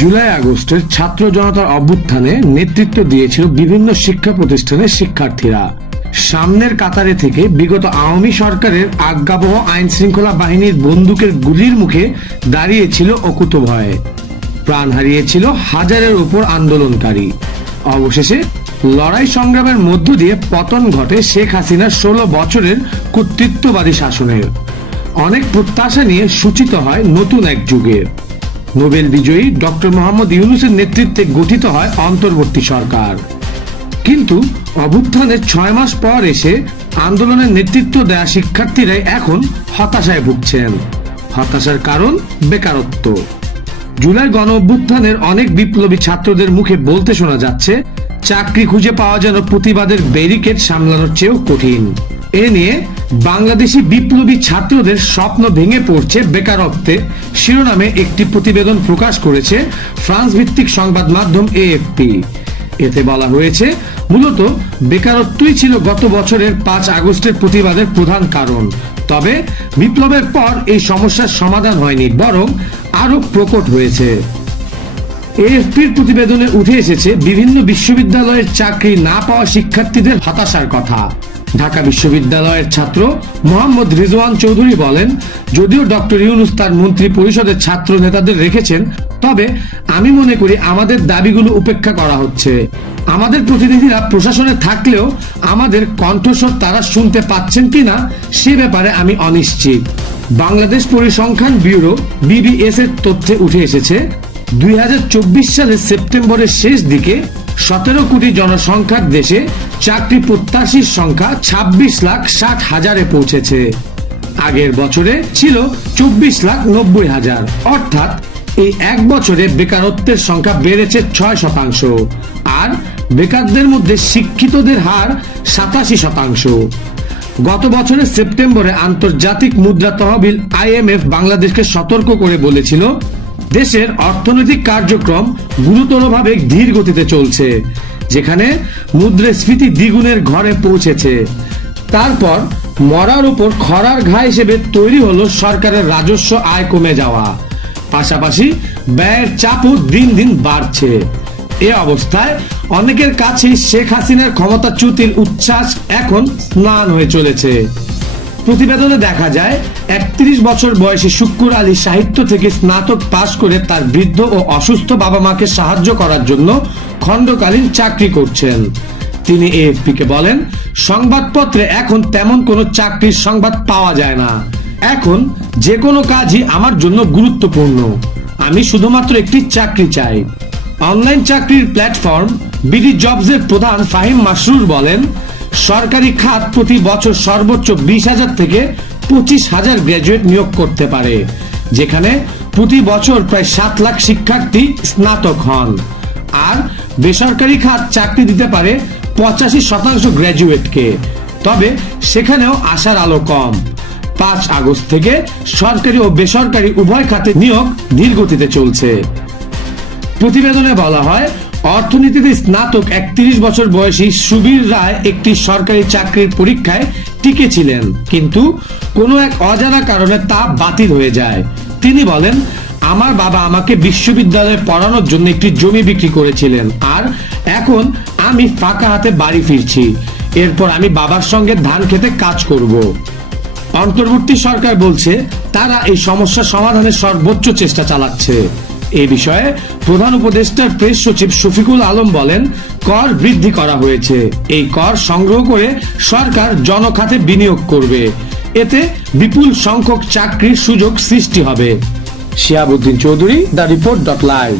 জুলাই আগস্টের ছাত্র জনতার অভ্যুত্থানে নেতৃত্ব দিয়েছিল বিভিন্ন শিক্ষা প্রতিষ্ঠানের শিক্ষার্থীরা। সামনের কাতারে থেকে বিগত আওয়ামী সরকারের আজ্ঞাবহ আইন শৃঙ্খলা বাহিনীর বন্দুকের গুলির মুখে দাঁড়িয়েছিল অকুতভয়ে। প্রাণ হারিয়েছিল হাজারের উপর আন্দোলনকারী। অবশেষে লড়াই সংগ্রামের মধ্য দিয়ে পতন ঘটে শেখ হাসিনার 16 বছরের কর্তৃত্ববাদী শাসনের। অনেক প্রত্যাশা নিয়ে সূচিত হয় নতুন এক যুগের। নোবেল বিজয়ী ডক্টর মোহাম্মদ ইউনূসের নেতৃত্বে গঠিত হয় অন্তর্বর্তী সরকার। কিন্তু অভ্যুত্থানের 6 মাস পর এসে আন্দোলনের নেতৃত্ব দেয়া শিক্ষার্থীরাই এখন হতাশায় ভুগছেন। হতাশার কারণ বেকারত্ব। জুলাই গণ অভ্যুত্থানের অনেক বিপ্লবী ছাত্রদের মুখে বলতে শোনা যাচ্ছে, চাকরি খুঁজে পাওয়া যেন প্রতিবাদের ব্যারিকেড সামলানোর চেয়েও কঠিন। এ নিয়ে বাংলাদেশি বিপ্লবী ছাত্রদের স্বপ্ন ভেঙে পড়ছে বেকারত্বে শিরোনামে একটি প্রতিবেদন প্রকাশ করেছে ফ্রান্স ভিত্তিক সংবাদ মাধ্যম AFP। এতে বলা হয়েছে, মূলত বেকারত্বই ছিল গত বছরের 5 আগস্টের প্রতিবাদের প্রধান কারণ। তবে বিপ্লবের পর এই সমস্যার সমাধান হয়নি, বরং আরো প্রকট হয়েছে। AFPর প্রতিবেদনে উঠে এসেছে বিভিন্ন বিশ্ববিদ্যালয়ের চাকরি না পাওয়া শিক্ষার্থীদের হতাশার কথা। ঢাকা বিশ্ববিদ্যালয়ের ছাত্র মোহাম্মদ রিজওয়ান চৌধুরী বলেন, যদিও ডক্টর ইউনূস তার মন্ত্রী পরিষদের ছাত্র নেতাদের রেখেছেন, তবে আমি মনে করি আমাদের দাবিগুলো উপেক্ষা করা হচ্ছে। আমাদের প্রতিনিধিরা প্রশাসনে থাকলেও আমাদের কণ্ঠস্বর তারা শুনতে পাচ্ছেন কিনা সে ব্যাপারে আমি অনিশ্চিত। বাংলাদেশ পরিসংখ্যান ব্যুরো BBS এর তথ্যে উঠে এসেছে, 2024 সালের সেপ্টেম্বরের শেষ দিকে 17 কোটি জনসংখ্যার দেশে চাকরি প্রত্যাশীর সংখ্যা 26,60,000-এ পৌঁছেছে। আগের বছরে ছিল 24,90,000। অর্থাৎ এই এক বছরে বেকারত্বের সংখ্যা বেড়েছে 6%। আর বেকারদের মধ্যে শিক্ষিতদের হার 87%। গত বছরের সেপ্টেম্বরে আন্তর্জাতিক মুদ্রা তহবিল IMF বাংলাদেশকে সতর্ক করে বলেছিল, দেশের অর্থনৈতিক কার্যক্রম গুরুতরভাবে ধীর গতিতে চলছে, যেখানে মুদ্রাস্ফীতি দ্বিগুণের ঘরে পৌঁছেছে। তারপর মরার উপর খরার ঘা হিসেবে তৈরি হলো সরকারের রাজস্ব আয় কমে যাওয়া, পাশাপাশি ব্যয়ের চাপও দিন দিন বাড়ছে। এ অবস্থায় অনেকের কাছেই শেখ হাসিনার ক্ষমতাচ্যুতির উচ্ছ্বাস এখন স্নান হয়ে চলেছে। প্রতিবেদনে দেখা যায়, 31 বছর বয়সী শুক্কুর আলী সাহিত্য থেকে স্নাতক পাশ করে তার বৃদ্ধ ও অসুস্থ বাবা মাকে সাহায্য করার জন্য খণ্ডকালীন চাকরি করছেন। তিনি AFP-কে বলেন, সংবাদপত্রে এখন তেমন কোনো চাকরির সংবাদ পাওয়া যায় না। এখন যে কোনো কাজই আমার জন্য গুরুত্বপূর্ণ। আমি শুধুমাত্র একটি চাকরি চাই। অনলাইন চাকরির প্ল্যাটফর্ম BD জবসের প্রধান ফাহিম মাসরুর বলেন, সরকারি খাত প্রতি বছর সর্বোচ্চ 20,000 থেকে 25,000 গ্র্যাজুয়েট নিয়োগ করতে পারে, যেখানে প্রতি বছর প্রায় 7 লাখ শিক্ষার্থী স্নাতক হন। আর বেসরকারি খাত চাকরি দিতে পারে 85% গ্র্যাজুয়েটকে। তবে সেখানেও আশার আলো কম। 5 আগস্ট থেকে সরকারি ও বেসরকারি উভয় খাতে নিয়োগ ধীর গতিতে চলছে। প্রতিবেদনে বলা হয়, অর্থনীতিতে স্নাতক 31 বছর বয়সী সুবীর রায় একটি সরকারি চাকরির পরীক্ষায় টিকেছিলেন, কিন্তু কোনো এক অজানা কারণে তা বাতিল হয়ে যায়। তিনি বলেন, আমার বাবা আমাকে বিশ্ববিদ্যালয়ে পড়ানোর জন্য একটি জমি বিক্রি করেছিলেন, আর এখন আমি ফাঁকা হাতে বাড়ি ফিরছি। এরপর আমি বাবার সঙ্গে ধান খেতে কাজ করব। অন্তর্বর্তী সরকার বলছে, তারা এই সমস্যা সমাধানের সর্বোচ্চ চেষ্টা চালাচ্ছে। এই বিষয়ে প্রধান উপদেষ্টার প্রেস সচিব শফিকুল আলম বলেন, কর বৃদ্ধি করা হয়েছে। এই কর সংগ্রহ করে সরকার জনখাতে বিনিয়োগ করবে। এতে বিপুল সংখ্যক চাকরির সুযোগ সৃষ্টি হবে। শিহাবুদ্দিন চৌধুরী, দ্য রিপোর্ট.লাইভ।